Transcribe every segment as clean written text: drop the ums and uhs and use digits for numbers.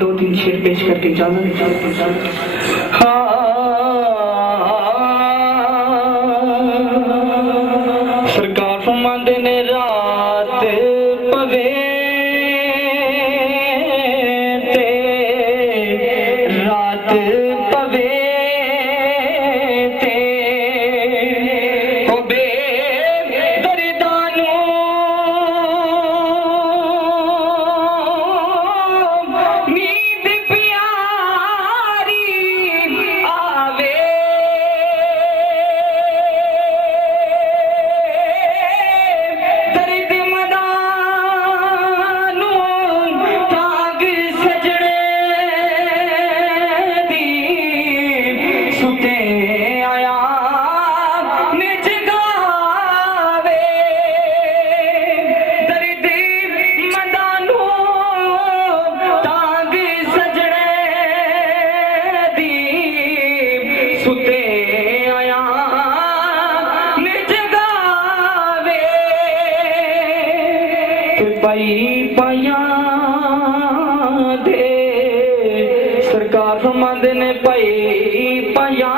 دو تین شعر پیش کر کے اجازت سرکار فرماندے نے رات پوے تے رات پوے تے او بے دردانو نیند پیاری آوے درد مدانو تاگ سجڑے دی ستے آیا نج گاوے درد مدانو تاگ سجڑے دی ستے آیا نج گاوے پائی پائیاں دے سرکار فرماندے نے پائی پائیاں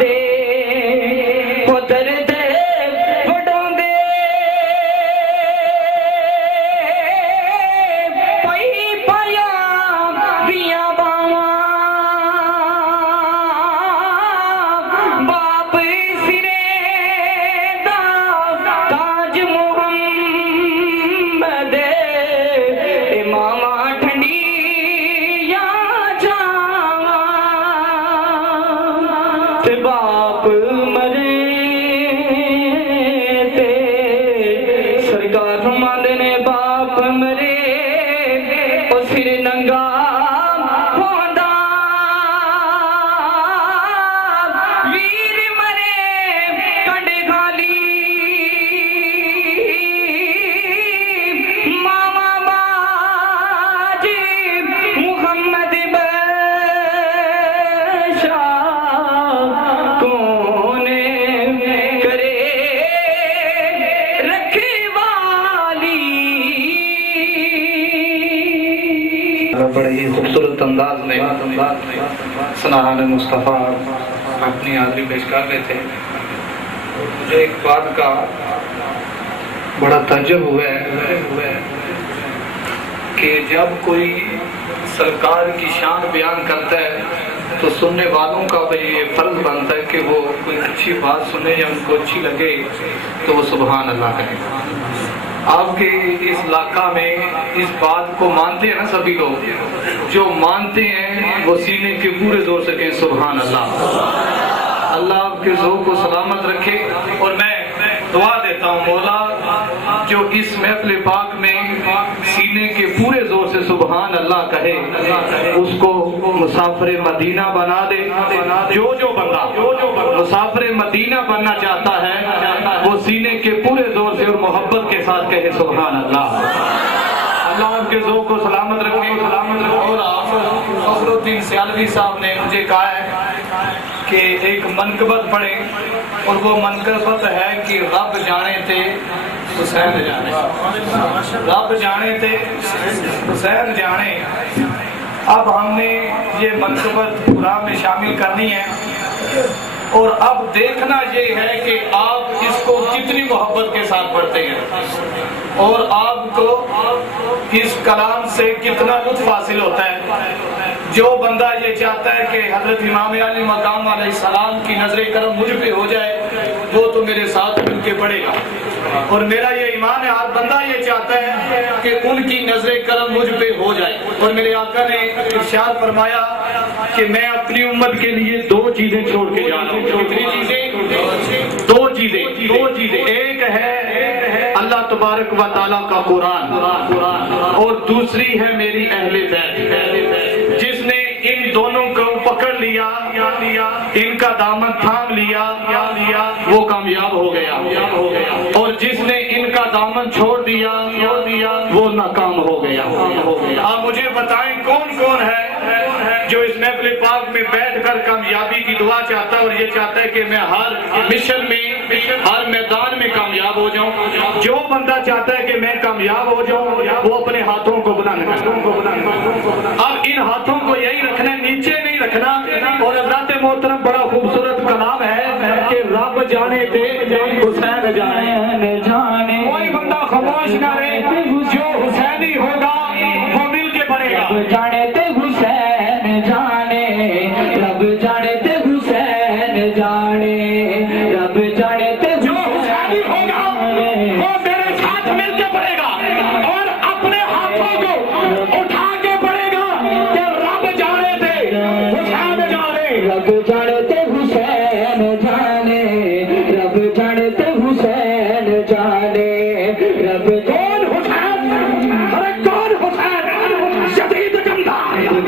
دے وہ درد وڈوں دے پائی پائیاں دیاں باواں باپ سرے دا تاج محمد اماماں ٹھنڈیاں جاواں تے باپ مرے تے سرکار فرماندے نے باپ مرے او سر ننگا ہوندا ویر مرے کنڈے خالی ماما باج محمد بشا کون کرے رکھوالی بڑے ہی خوبصورت انداز میں سناہان مصطفیٰ اپنی حاضری پیش کر رہے تھے. مجھے ایک بات کا بڑا تعجب ہوا ہے کہ جب کوئی سرکار کی شان بیان کرتا ہے تو سننے والوں کا بھی یہ فرض بنتا ہے کہ وہ کوئی اچھی بات سنے یا ان کو اچھی لگے تو وہ سبحان اللہ کہیں. آپ کے اس علاقہ میں اس بات کو مانتے ہیں نا سبھی لوگ؟ جو مانتے ہیں وہ سینے کے پورے زور سے کہیں سبحان اللہ. اللہ آپ کے ذوق کو سلامت رکھے. اور میں دعا دیتا ہوں مولا جو اس محفل پاک میں سینے کے پورے زور سے سبحان اللہ کہے اس کو مسافر مدینہ بنا دے. جو بندہ مسافر مدینہ بننا چاہتا ہے وہ سینے کے پورے زور سے اور محبت کے ساتھ کہے سبحان اللہ. اللہ آپ کے ذوق کو سلامت رکھے. اور فخر الدین سیالوی صاحب نے مجھے کہا ہے کہ ایک منقبت پڑھیں اور وہ منقبت ہے کہ رب جانے تھے حسین جانے، رب جانے تھے حسین جانے. اب ہم نے یہ منقبت قرآن میں شامل کرنی ہے اور اب دیکھنا یہ ہے کہ آپ اس کو کتنی محبت کے ساتھ پڑھتے ہیں اور آپ کو اس کلام سے کتنا لطف حاصل ہوتا ہے. جو بندہ یہ چاہتا ہے کہ حضرت امام علی مقام علیہ السلام کی نظر کرم مجھ پہ ہو جائے وہ تو میرے ساتھ مل کے پڑھے گا. اور میرا یہ ایمان ہے ہر بندہ یہ چاہتا ہے کہ ان کی نظر کرم مجھ پہ ہو جائے. اور میرے آقا نے ارشاد فرمایا کہ میں اپنی امت کے لیے دو چیزیں چھوڑ کے جا رہا ہوں. کتنی چیزیں؟ دو چیزیں. ایک ہے اللہ تبارک و تعالیٰ کا قرآن اور دوسری ہے میری اہل بیت. جس نے ان دونوں کو پکڑ لیا ان کا دامن تھام لیا وہ کامیاب ہو گیا اور جس نے ان کا دامن چھوڑ دیا وہ ناکام ہو گیا. آپ مجھے بتائیں کون کون ہے جو اس محفل پاک میں بیٹھ کر کامیابی کی دعا چاہتا ہے اور یہ چاہتا ہے کہ میں ہر مشن میں ہر میدان میں کامیاب ہو جاؤں. جو بندہ چاہتا ہے کہ میں کامیاب ہو جاؤں وہ اپنے ہاتھوں کو بلند کرے. اب ان ہاتھوں کو یہی رکھنا ہے, نیچے نہیں رکھنا. اور حضرت محترم بڑا خوبصورت کلام ہے کہ رب جانے تے حسین جانے. کوئی بندہ خاموش نہ رہے, جو حسینی ہوگا وہ مل کے پڑے گا. جانے تے حسین جانے, رب جانے تے حسین جانے, رب جانے تے جو حسینی ہوگا وہ میرے ساتھ مل کے پڑے گا اور اپنے ہاتھوں کو اٹھا کے پڑے گا کہ رب جانے تے حسین جانے. رب جانے تے حسین جانے, رب جانے تے حسین جانے, رب کون حسین؟ ارے کون حسین؟ جدید گندا,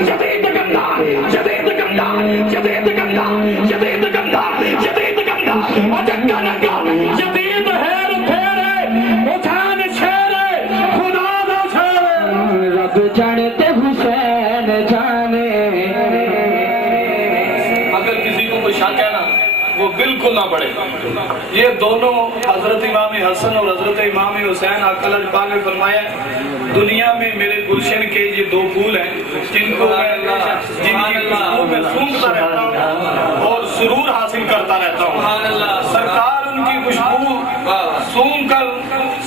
جدید گندا, جدید گندا, جدید گندا, جدید گندا, جدید گندا, اجکا نگا, جدید ہے پھیرے, حسین شیرے, خدا دا شیرے. رب جانے تے حسین جانے. اگر کسی کو کوئی شک ہے نا وہ بالکل نہ پڑے. یہ دونوں حضرت امام حسن اور حضرت امام حسین آقا پاک نے فرمایا دنیا میں میرے گلشن کے یہ دو پھول ہیں جن کو جن کی خوشبو میں سونگتا رہتا ہوں اور سرور حاصل کرتا رہتا ہوں. سرکار ان کی خوشبو سونگ کر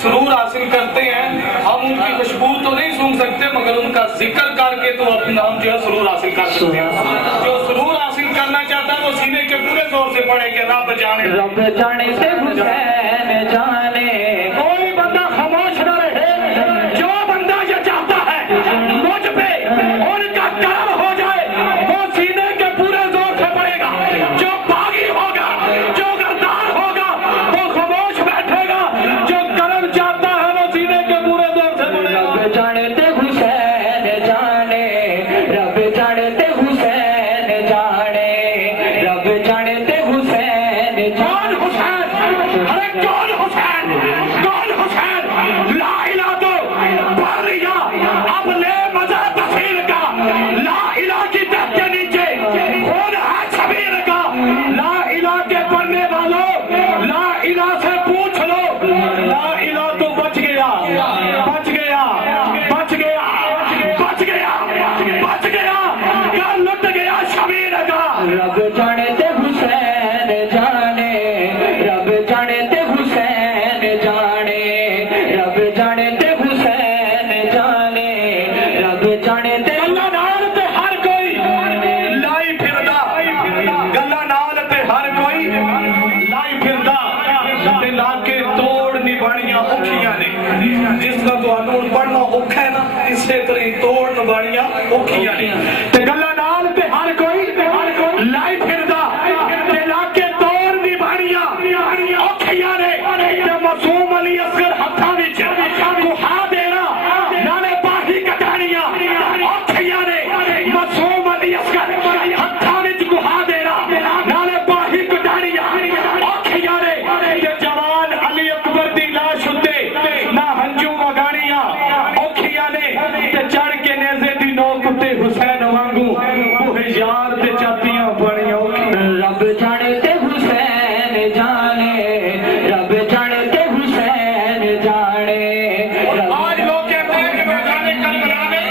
سرور حاصل کرتے ہیں. ہم ان کی خوشبو تو نہیں سونگ سکتے مگر ان کا ذکر کر کے تو اپنا ہم جو ہے سرور حاصل کر سکتے ہیں. جو سرور حاصل کرنا چاہتا ہے وہ سینے کے پورے زور سے پڑے کہ رب جانے, رب جانے تے حسین جانے. کوئی بندہ خاموش نہ رہے. جو بندہ یہ چاہتا ہے مجھ پہ ان کا کرم ہو جائے وہ سینے کے پورے زور سے پڑے گا. جو باغی ہوگا, جو غدار ہوگا وہ خاموش بیٹھے گا. جو کرم چاہتا ہے وہ سینے کے پورے زور سے پڑے گا. رب جانے تے حسین جانے, رب جانے تے حسین جانے, رب جانے تے حسین کون جانے. حسین؟ ارے کون حسین؟ کون حسین؟ لا الہ تو باریا اب لے مزہ تفصیل کا. لا الہ کی تحت کے نیچے خون ہے شبیر کا. لا الہ کے پڑھنے والوں لا الہ سے پوچھ لو. لا الہ تو بچ گیا, بچ گیا, بچ گیا, بچ گیا, بچ گیا, کیا لٹ گیا شبیر کا. رب جانے تے حسین جانے, رب جانے تے حسین جانے, رب جانے تے حسین جانے, رب جانے تے. گلا نال تے ہر کوئی لائی پھردا, گلا نال تے ہر کوئی لائی پھردا تے لا کے توڑ نبھانیاں اوکھیاں نے. جس کا تانوں پڑھنا اوکھا ہے نا اسی طرح توڑ نبھانیاں اوکھیاں نے. تے گلا نال تے ہر کوئی لائی پھردا تے لا کے توڑ نبھانیاں اوکھیاں نے. تے معصوم علی اصغر ہتھاں وچ کوہا دینا نالے باہی کٹانیاں اوکھیاں نے. معصوم علی اصغر ہتھاں وچ کوہا دینا نالے باہی کٹانیاں اوکھیاں نے. تے جوان علی اکبر دی لاش اُتے نہ ہنجو وگاڑیاں اوکھیاں نے. تے چڑھ کے نیزے دی نوک اُتے حسین وانگو وہ یار تے چاتیاں بڑیاں اوکھیاں. رب جانے تے حسین جانے, رب جانے تے حسین جانے. آج لوگ کہتے ہیں کہ میدان کربلا میں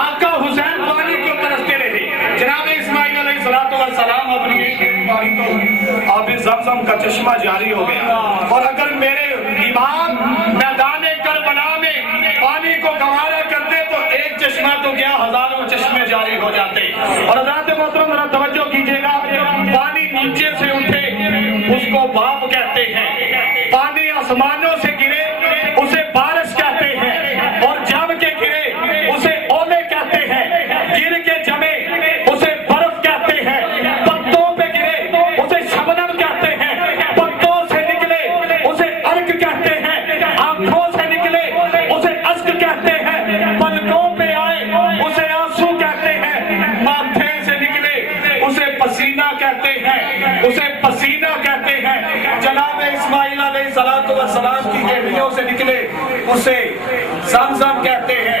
آقا حسین پانی کو ترستے رہے. جناب اسماعیل علیہ السلام اپنی پانی کو آب زمزم کا چشمہ جاری ہو گیا. اور اگر میرے امام میدان کربلا میں پانی کو گوارا کرتے تو ایک چشمہ تو کیا ہزاروں چشمے جاری ہو جاتے. اور حضرات محترم ذرا توجہ کیجیے گا, پانی نیچے سے اٹھے اس کو باب کہتے ہیں. پانی آسمانوں سے گرے اسے بارش کہتے ہیں. اور جم کے گرے اسے اولے کہتے ہیں. گر کے جمے اسے برف کہتے ہیں. پتوں پہ گرے اسے شبنم کہتے ہیں. پتوں سے نکلے اسے ارک کہتے ہیں. آنکھوں سے نکلے اسے اشک کہتے ہیں. پلکوں پہ آئے اسے آنسو کہتے ہیں. ماتھے سے نکلے اسے پسینہ کہتے ہیں. اسے پسینہ کہتے ہیں. جناب اسماعیل علیہ السلام کی ہڈیوں سے نکلے اسے زمزم کہتے ہیں.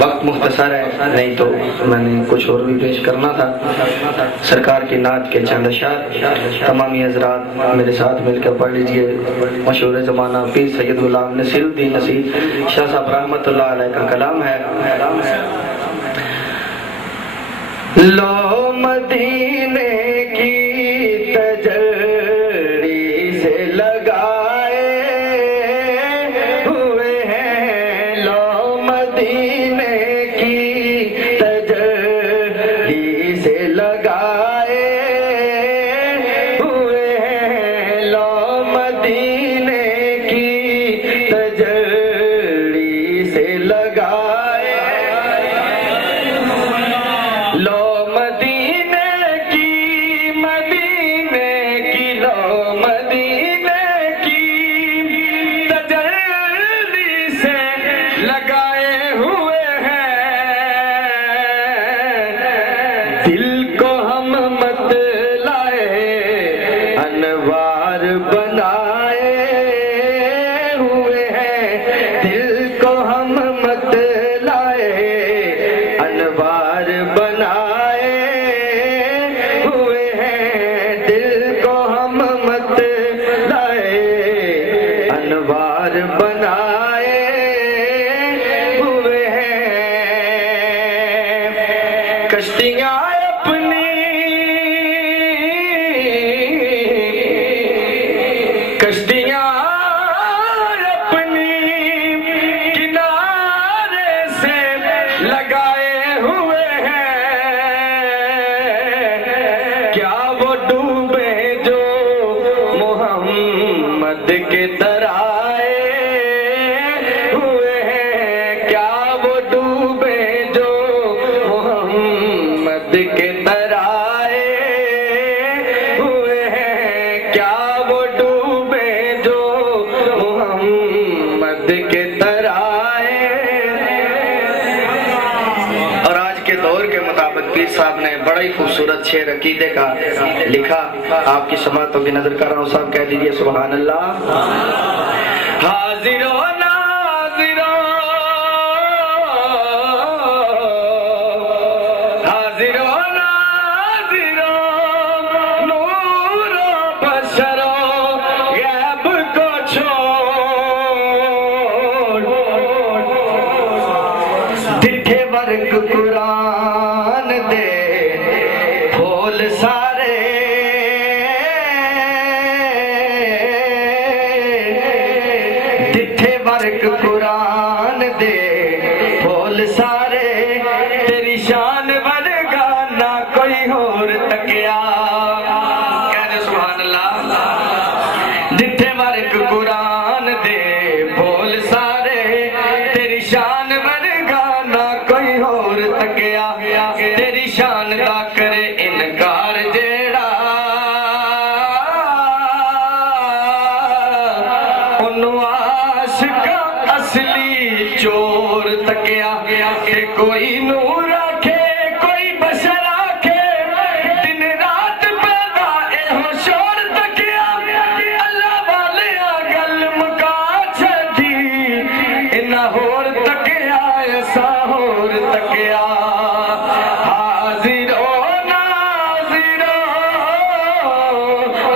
وقت مختصر ہے، نہیں تو میں نے کچھ اور بھی پیش کرنا تھا۔ سرکار کی نعت کے چند اشعار تمامی حضرات میرے ساتھ مل کر پڑھ لیجئے۔ مشہور زمانہ پیر سید غلام نصیر الدین نصیر شاہ صاحب رحمۃ اللہ علیہ کا کلام ہے۔ لو مدینے کی تجلی سے لگائے ہوئے ہیں، لو مدینے کی تجلی سے لگائے ہوئے ہیں، لو مدینے کی تجلی سے لگائے، لو صاحب نے بڑا ہی خوبصورت شعر عقیدے کا لکھا، آپ کی سماعتوں کی نظر کر رہا ہوں، صاحب کہہ دیجئے سبحان اللہ۔ حاضر و ناظر حاضر و ناظر نور و بشر غیب کو چھوڑ، دکھے ورک قرآن دے پھول سارے، دکھے ورک قرآن دے پھول سارے، تیری شان ورگا نہ کوئی اور تکیا، کہنے سبحان اللہ۔ دکھے ورک قرآن دے پھول سارے، تیری شان ورگا نہ کوئی اور تکیا، تیری شان دا کرے انکار جیڑا، انہوں عاشقاں اصلی چور تکیا، کہ کوئی نور آکھے کوئی بشر آکھے، دن رات پیدا ایہو شور تکیا، اللہ والے گل مکا چھڈی، انہاں ہور تکیا ایسا ہور تکیا۔ حاضر و ناظر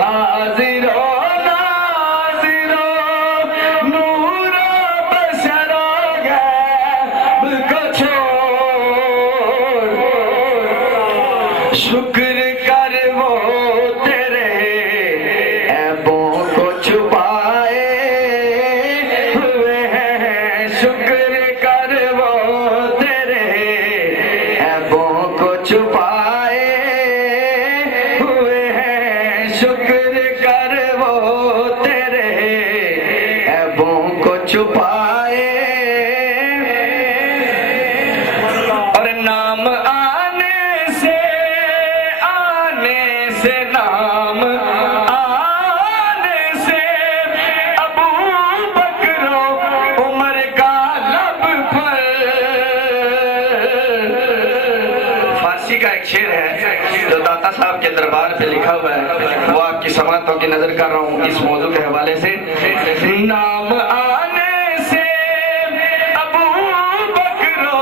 حاضر و ناظر نور و بشر غیب کو چھوڑ، شکر کر وہ تیرے عیبوں کو چھپائے ہوئے ہیں، شکر کر وہ تیرے عیبوں کو چھپائے ہوئے ہیں، شکر کر وہ تیرے عیبوں کو چھپائے، اور نام آنے سے نام آنے سے ابو بکر و عمر کا لب پر، فارسی کا ایک شعر ہے جو داتا صاحب کے دربار پہ لکھا ہوا ہے، وہ آپ کی سماعتوں کی نظر کر رہا ہوں اس موضوع کے حوالے سے۔ نام آنے سے ابو بکر و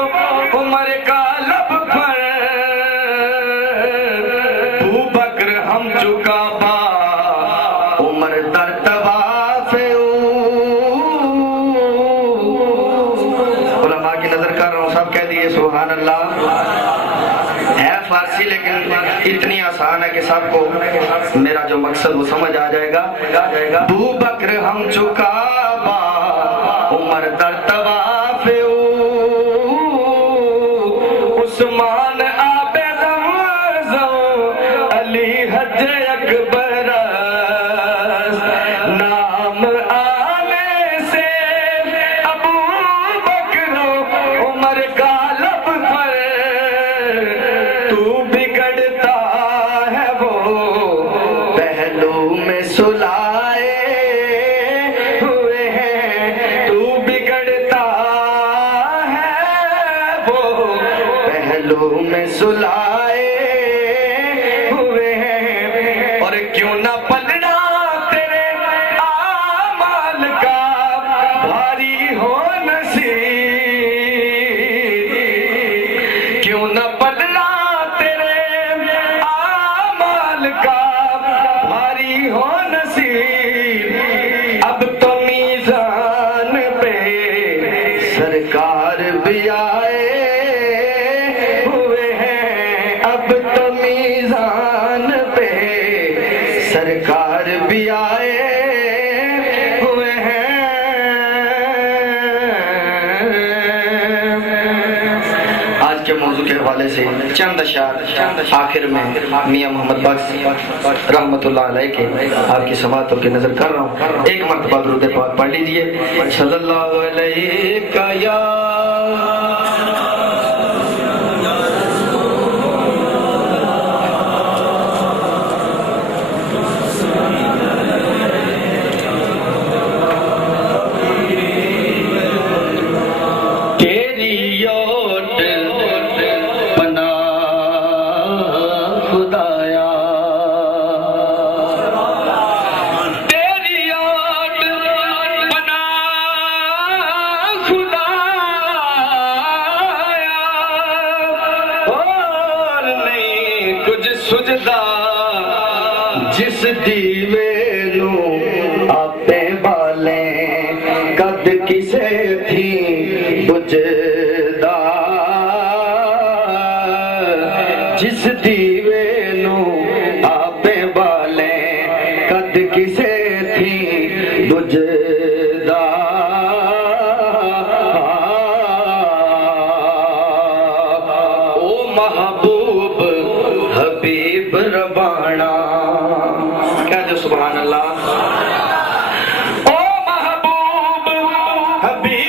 فارسی لیکن اتنی آسان ہے کہ سب کو میرا جو مقصد وہ سمجھ آ جائے گا. ابو بکر ہم چکا با عمر در طواف عثمان آب زمزم علی حج اکبر نام آنے سے ابو بکر عمر کا لب پر تو بگڑتا ہے وہ پہلو میں سلائے ہوئے ہیں تو بگڑتا ہے وہ پہلو میں سلائے ہوئے ہیں اور کیوں نہ پلڑا تیرے اعمال کا بھاری ہو نصیب کیوں نہ پلڑا تیرے اعمال کا بھاری ہو نصیب اب تو میزان پہ سرکار بھی آئے ہوئے ہیں اب تو میزان پہ سرکار بھی آئے ہوئے ہیں. آج کے موضوع کے حوالے سے چند اشعار آخر میں میاں محمد بخش رحمت اللہ علیہ کے آپ کی سماعتوں کی نظر کر رہا ہوں. ایک مرتبہ درود پاک پڑھ لیجئے. صلی اللہ علیہ یا جس دیوے نو آپے بالیں قد کسے تھی بجدا جس دیوے نو آپے بالیں قد کسے تھی بجدا او محبوب حبیب ربانا سبحان اللہ. او محبوب حبیب